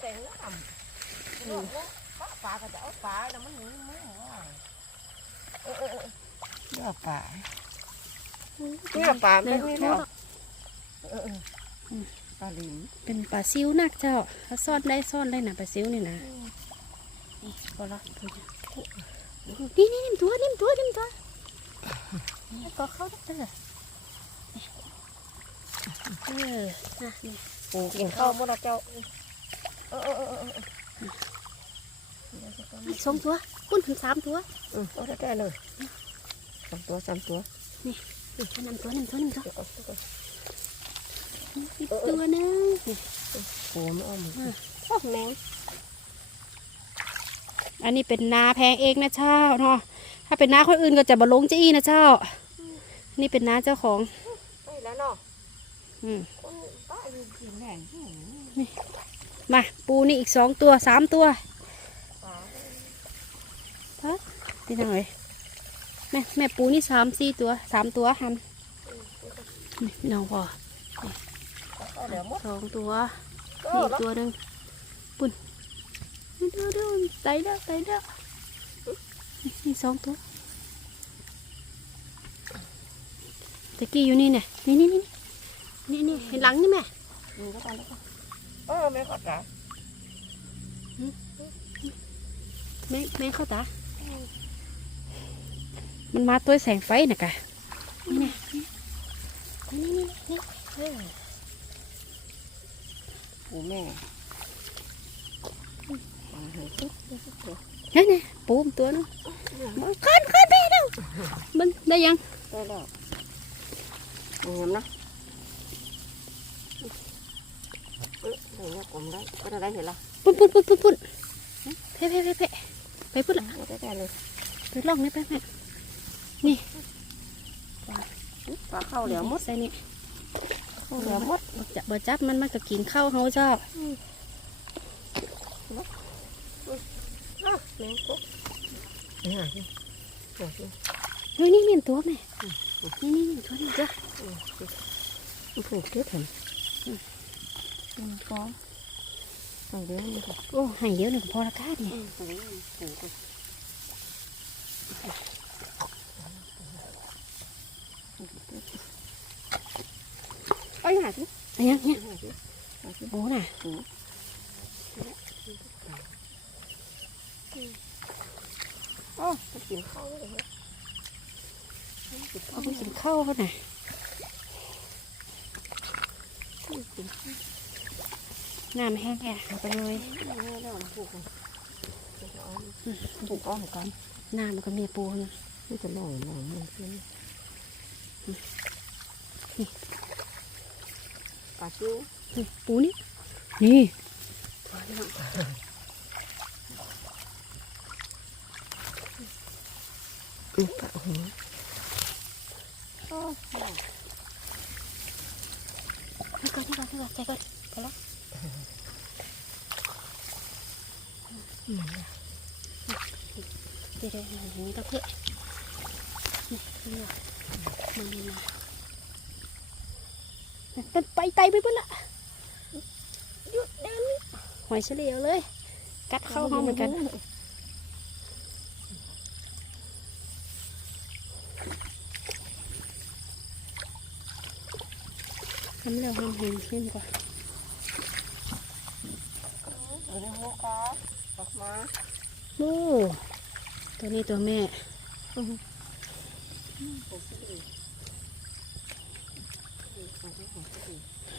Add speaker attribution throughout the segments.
Speaker 1: แต่งน้ำน้องปลาปลาก็จะเอาปลาแล้วมันหนีมือเออเออเลือปลาเนื้อปลาไม่ไม่แล้วปลาลิม
Speaker 2: เป็นปลาซิวนักเจ้าถ้าซ่อนได้ซ่อนได้นะปลาซิวนี่นะก็ละนี่นี่นิ่มตัวนิ่มตัวนิ่มตัวก็เข้าได้เลยเออนะนี่
Speaker 1: ปูกินข้าวมดแล้วเจ้า
Speaker 2: สองตัวคุณถึงสามตัว
Speaker 1: อืมเอาได้ได้เลยสามตัวสามตัว
Speaker 2: นี่หนึ่งตัวหนึ่งตัวหนึ่งตัว
Speaker 1: อี
Speaker 2: กตัวหนึงนี่
Speaker 1: ปูไม่เอมือชอบแมง
Speaker 2: อันนี้เป็นนาแพงเองนะเจ้าเนาะถ้าเป็นนาคนอื่นก็จะบะลงจี้นะเจ้า นี่เป็นนาเจ้าของ
Speaker 1: ไม่แล้วเนาะ
Speaker 2: อืม
Speaker 1: คน
Speaker 2: มาปูนี่อีกสองตัวสามตัว
Speaker 1: ปลา
Speaker 2: นี่ทางไหนแม่แม่ปูนี่สามสี่ตัวสามตัวหันน้องพอสองตัวนี่อีก
Speaker 1: แล้ว
Speaker 2: ตัวหนึ่งปุ่นเดี๋ยวเดี๋ยวไตเด้อไตเด้อนี่สองตัวตะกี้อยู่นี่เนี่ยนี่นี่นี่นี่นี่เห็นหลังนี่แม่
Speaker 1: อืมก็ไปแล้วก็เออแม่ก็ตา
Speaker 2: แม่แม่เข้าตา มันมาตัวแสงไฟน่ะกะนี่นี่นี่นี่นี่
Speaker 1: ปูแม่เอาให้ตุ๊บตุ๊บตุ๊บ
Speaker 2: นี่นี่ปูมตัวนึงมันขึ้นขึ้นไปแล้วมันได้ยัง
Speaker 1: ได้แล้วเอาเงินนะเออ เดี๋ยวเนี่ยผมได้ก็ได้เห็นละ
Speaker 2: ปุ่นปุ่นปุ่นปุ่นปุ่นเพ่เพ่เพ่เพ่ไปปุ่นละ
Speaker 1: เอาได้ได้เลย
Speaker 2: ไปลองนี่ไปแม่
Speaker 1: ปลาเข้าเดี๋ยวหมด
Speaker 2: ใส่นี่
Speaker 1: เข้าเดี๋ยวหมด
Speaker 2: บ่จับบ่จับมันมันก็กินข้าวเฮาเจ้า
Speaker 1: อะแมงกุ๊กนี่นี่นี่
Speaker 2: นี่นี่นี่ตัวแม่นี่นี่นี่ตัวนี้จ้ะ
Speaker 1: มันผูกเก็บเห็น มันฟ้องใส่เดี๋ยวนี่ค่ะ
Speaker 2: โอ้ใหายเดียวหนึ่งพอละกาดนี่
Speaker 1: อืมใส่เดี๋ยวนี่ผูกก่อนเอาอย่างนี้
Speaker 2: อันยังเนี่ย
Speaker 1: เอาอย่างนี้เอาอย่างนี้
Speaker 2: โอ้น่ะ
Speaker 1: อ๋อจะกินข้าวเลยเหรอกินข้า
Speaker 2: เอา
Speaker 1: ว
Speaker 2: ไปกินข้าวเขาน่ะ
Speaker 1: กินข้าว
Speaker 2: น้ำแห้งแก่เอาไปเลย
Speaker 1: ไม่ได้เอาผูกก่อนผูกอ้อมกัน
Speaker 2: น้ำมันก็มีปูนะ
Speaker 1: นี่จะลอยลอยมันเพื่อนปลาจู
Speaker 2: นี่ปูนี่ นี่ตัวนี้
Speaker 1: อืมปลาหัว
Speaker 2: นี่ก่อนนี่ก่อนนี่ก่อนใจก่อนก็แล้ว เดี๋ยวเดี๋ยวเดี๋ยวนี่ต้องเพื่อนี่นี่ว่ะมันนี่นะมันไปไตไปพุ่นละหยุดเดินหอยเฉลียวเลย กัดเข้าห้องเหมือนกันทำเร็วทำเห็นขึ้นก่อน
Speaker 1: อาในหัวกาออกมา
Speaker 2: โอ้ตัวนี้ตัวแม่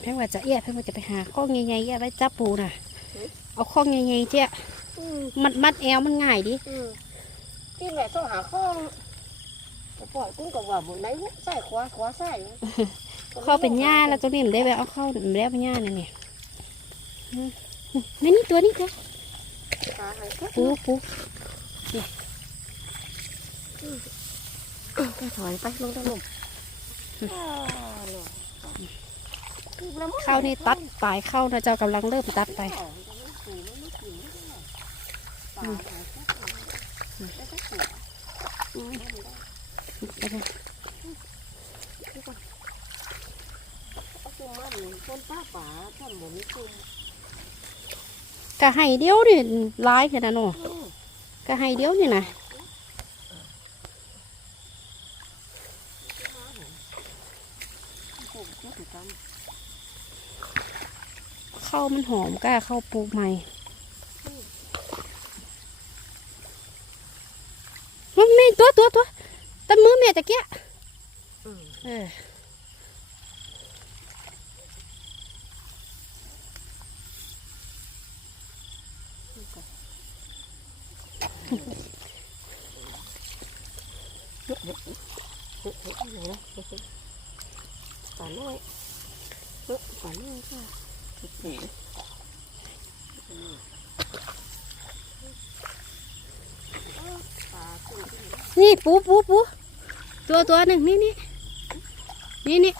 Speaker 2: แพงว่าจะเอี้ยแพงว่าจะไปหาข้องใหญ่ๆเอี้ยไว้จับปูน่ะ เอาข้องใหญ่ๆเจ้ามัดมัดแอวมันง่ายดิ
Speaker 1: ที่แหละต้องหาข้องปล่อยกุ้งกับว่าบนไหนใส่ขวาขวาใส่
Speaker 2: เข้าเป็นหญ้าแล้วตัวนี้มันได้ไปเอาเข้ามันได้เป็นหญ้าน่ะเนี่ย อืมนี่นี่ตัวนี้จ้ะ
Speaker 1: ขาหายก็
Speaker 2: ปูปู
Speaker 1: ถอยไปลงตะลุม
Speaker 2: เข้านี่ตัดปลายเข้านะเจ้ากำลังเริ่มตัดไปไปเลย
Speaker 1: ต้นป้าป่าต้นหมุนคุม
Speaker 2: กะให้เดียวนี่หลายขนาดนั้นเนาะกะให้เดียวนี่นะข้าวมันหอมกะข้าวปลูกใหม่มันมีตัวตัวตัวตะมือแม่ตะเกียเออ
Speaker 1: ป่าน้อยเออป่าน้อยค่ะ
Speaker 2: นี่ปูปูปูตัวตัวหนึ่งนี่นี่นี่นี่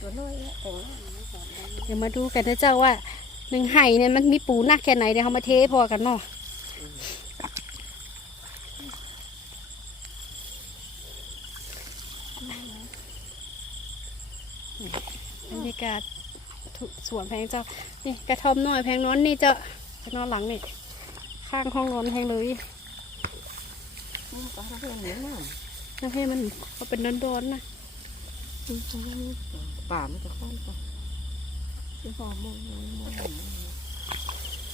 Speaker 1: ตัวน้อยเนี่ยแต่ง ด้
Speaker 2: เดี๋ยวมาดูกันนะเจ้าว่าหนึ่งไห่เนี่ยมันมีปูหนักแค่ไหนเดี๋ยวเขามาเทพอกันเนาะบรรยากาศสวนแพงเจ้า นี่กระทอมน้อยแพงนอนนี่เจ้าจะนอนหลังนี่ข้างห้องนอนแพงเลย
Speaker 1: นี่าเพื่อนเหนียวน้ำ
Speaker 2: น้ำให้มันเขาเป็นดอนๆนะ
Speaker 1: ป่ามันจะค่อนไป ที่พอมองมองมองมอง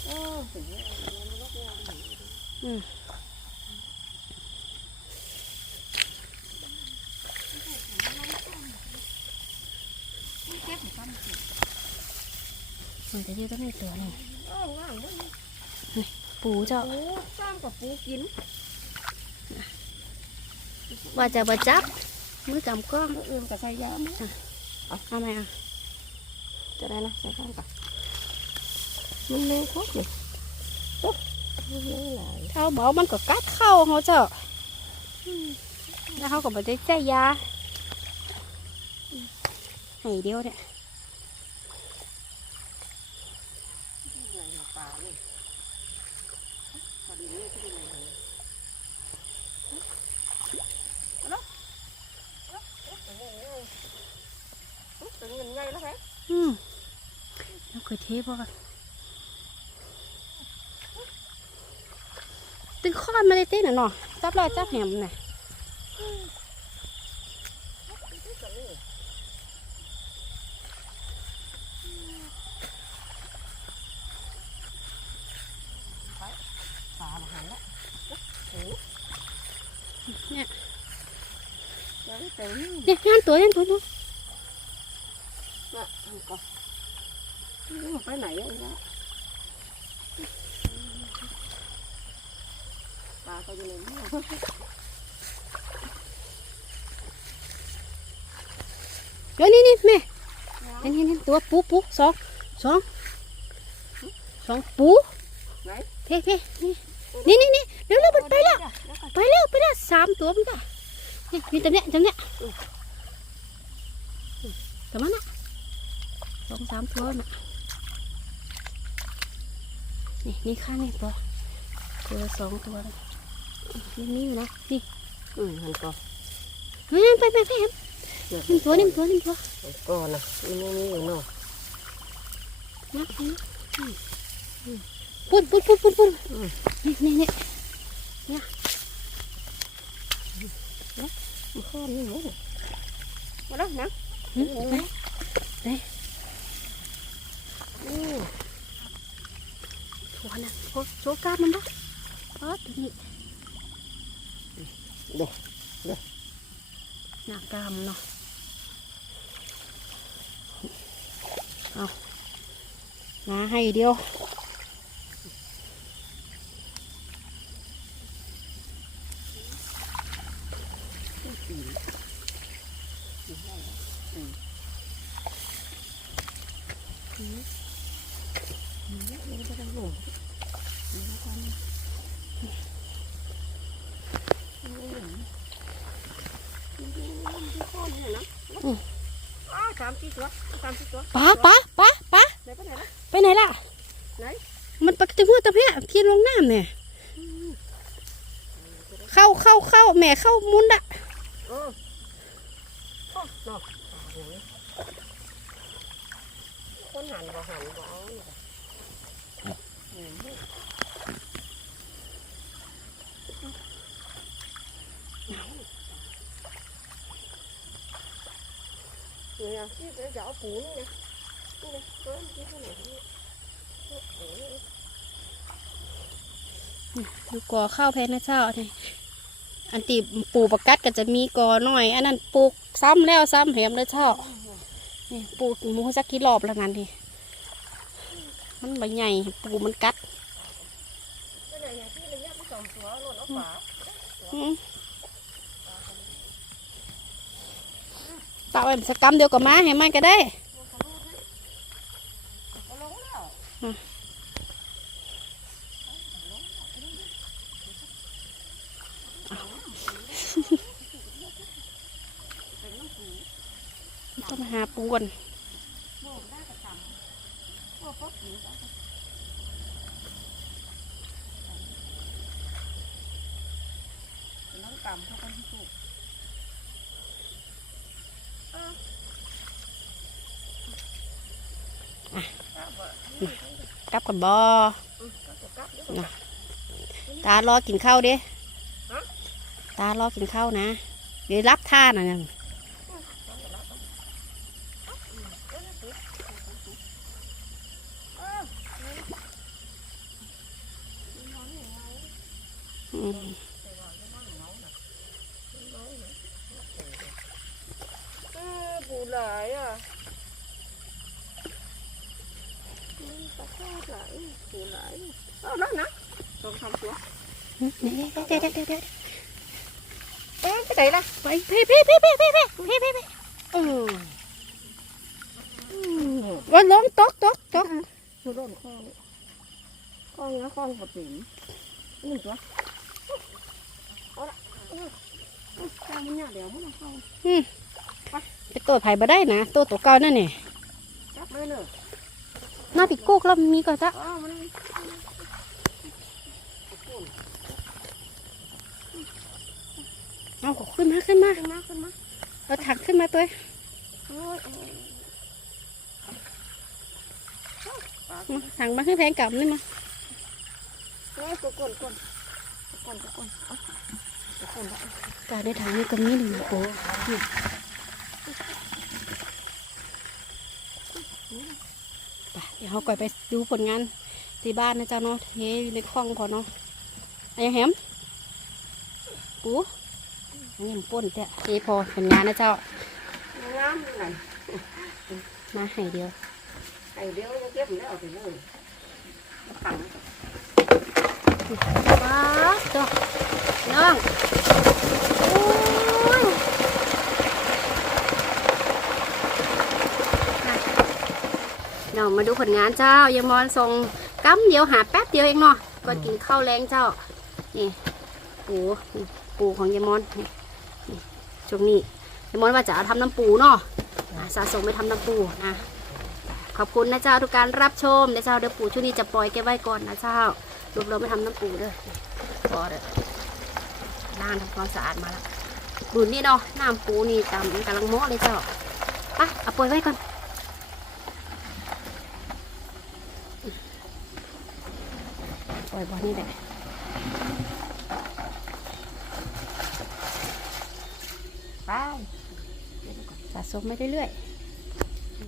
Speaker 1: เออถึงเนี่ยมันลกงาม
Speaker 2: อืมมันจะยืดตั้งในตัวหนึ่ง
Speaker 1: เอองามเลย
Speaker 2: ปูเจ้า
Speaker 1: ปูสร้างกับปูกิน
Speaker 2: ว่าจะมาจับมือกำกล้อง
Speaker 1: อื่นกับใส่ยาไหม
Speaker 2: เอาไหมอะ
Speaker 1: จะได้นะใส่ข้างกับมันเลี้ยงครบเลยปุ๊บมันเลย
Speaker 2: เท้าเบามันก็กัดเข้าเขาเจ้าแล้วเขาก็มาได้ใจยาให้เดียวเนี่ย
Speaker 1: ป่าเลยพอดีนี่ที่ไหนเลยถึงเงินไงแล้วไหม
Speaker 2: อืมแล้ว เคยเทพอกันตึงข้อมาเลยเต้นน่ะเนาะจับลอยจับแหมน่ะ
Speaker 1: ป่ามาหันแล้วโอ้เนี่ยแล้วแต่นี่
Speaker 2: เนี่ยงานตัวงานตัวเนาะ
Speaker 1: น่ะมันก็นี่มัน ไปไหนอะเนี่ยปลาก็อยู่ในนี้
Speaker 2: เดี๋ยวนี่นี่แม่นี่นี่นี่ตัวปูปูสองสองสองปู
Speaker 1: ไหน
Speaker 2: เท่เท่นี่นี่นี่เร็วเร็วมันไปแล้ว
Speaker 1: แล้วก็
Speaker 2: ไปแล้วไปแล้วสามตัวมันก็นี่มีตัวเนี้ยตัวเนี้ยตัวมันน่ะสองสามตัวน่ะ นี่นี่ข้างนี่ตัวตัวละสองตัวเลยนี่นี่อยู่นะนี่
Speaker 1: อืมมันก็
Speaker 2: เฮ้ยไปไปไปเห็น
Speaker 1: เดี๋ยว
Speaker 2: นี่ตัวนี่ตัวนี่ตัว
Speaker 1: ก็นะมันไม่มีอยู่เนาะ
Speaker 2: นะนะปุ่นปุ่นปุ่นปุ่นปุ่นนี่นี่นี่
Speaker 1: มันข้อนนี่หมูมาแล้วนะ
Speaker 2: อืมไป
Speaker 1: อืม
Speaker 2: ถั่วนะโชว์โชว์กล้ามมันบ้างอ๋อตัวนี้
Speaker 1: เด็ก
Speaker 2: หน้ากล้ามเนาะเอามาให้เดียว
Speaker 1: มันก็ได้หนุ่ม สามสี่ตัวสามสี่ตัว
Speaker 2: ป้าป้าป้าป้า
Speaker 1: ไหนไปไหนละ
Speaker 2: ไปไหนล่ะ
Speaker 1: ไหน
Speaker 2: มันไปตะหัวตะเพียที่ลงน้ำเนี่ย เข้าเข้าเข้าแม่เข้ามุนดะ
Speaker 1: เออโอ้เนาะคนหันบ่หันบ่เอานี่ก็อืมเนี่ย ที่จะเอาปูนี่นะนี่นะเออที่ไหนนี่โอ้โห
Speaker 2: ดูกอข้าวแพนนะเจ้านี่อันตีปลูกประกัดก็จะมีกอหน่อย อันนั้นปลูกซ้ำแล้วซ้ำแหมเลยเจ้านี่ปลูกหมูสักกี่รอบแล้วนั่นดิมันใบใหญ่ปลูกมันกัด
Speaker 1: tạo em sẽ cắm được có má hay mai cái đấy à.
Speaker 2: ต้องหาปูนน้องต่ำเท่า
Speaker 1: กัน
Speaker 2: ที่สุด กั
Speaker 1: บกันบ่นะ
Speaker 2: ตารอกินข้าวเด้ตารอกินข้าวนะ เดี๋ยวรับท่าน่ะนั่นปูห
Speaker 1: ลายอ่ะ หลายหูหลาย
Speaker 2: เอาแล้วนะลองทำตัวเดี๋ยวเดี๋ยวเดี๋ยวเดี๋ยว
Speaker 1: เอ๊ะไป
Speaker 2: ไหนล่ะไปเพ่เพ่เพ่เพ่เพ่เพ่เพ่เพ่เพ่
Speaker 1: เออ
Speaker 2: วันล้มตกตกตก
Speaker 1: คือโดนคองคองนะคองกับปิ๋มหนึ่งตัวเอาละข้าวมันเนี่ยเดี๋ยวมันเข้า
Speaker 2: ไปตัวไผ่มาได้นะตัวตัวเก่านั่นนี่
Speaker 1: จับเล
Speaker 2: ยเนอะ น้าปิดโกกแล้วมีก็จะเอาขึ้นมาขึ้นมาเอาถักขึ้นมาตัวถังมาขึ้นแพงกลับนี่มา
Speaker 1: กา
Speaker 2: รในถังนี้ก็มีหนึ่งโป๊ะ ดี๋ยวเขาก่อยไปดูผลงานที่บ้านนะเจ้าเนาะเทอยู่ในคลองพอเนาะอันยังแฮมปูอันนี้มันป่นเตะเทพอผลงานนะเจ้า
Speaker 1: งาม như này
Speaker 2: มาให้เดียว
Speaker 1: thầy đéo nó tiếp nữa thì nó nó phẳng
Speaker 2: ว้าวตัวน้องโอ้ยน้องมา ดูผลงานเจ้า ยังมอนส่งกั๊มเดียวหาแป๊บเดียวเองเนาะก่อนกินข้าวแรงเจ้า นี่ปูปูของยายมอนนี่ช่วงนี้ยายมอนว่าจะเอาทำน้ำปูเนาะสะสมไปทำน้ำปูนะขอบคุณนะเจ้าทุกการรับชมนะเจ้าเดี๋ยวปูช่วงนี้จะปล่อยแกไว้ก่อนนะเจ้ารวบรวมไปทำน้ำปูเด้อพอเด้อล้างทำความสะอาดมาแล้วบุญนี่เนาะน้ำปูนี่ตำกำลังหมาะเลยเจ้าไปเอาปล่อยไว้ก่อนปล่ อยบอนี่แหละ
Speaker 1: ไป
Speaker 2: สะสมไม่เรื่อยๆ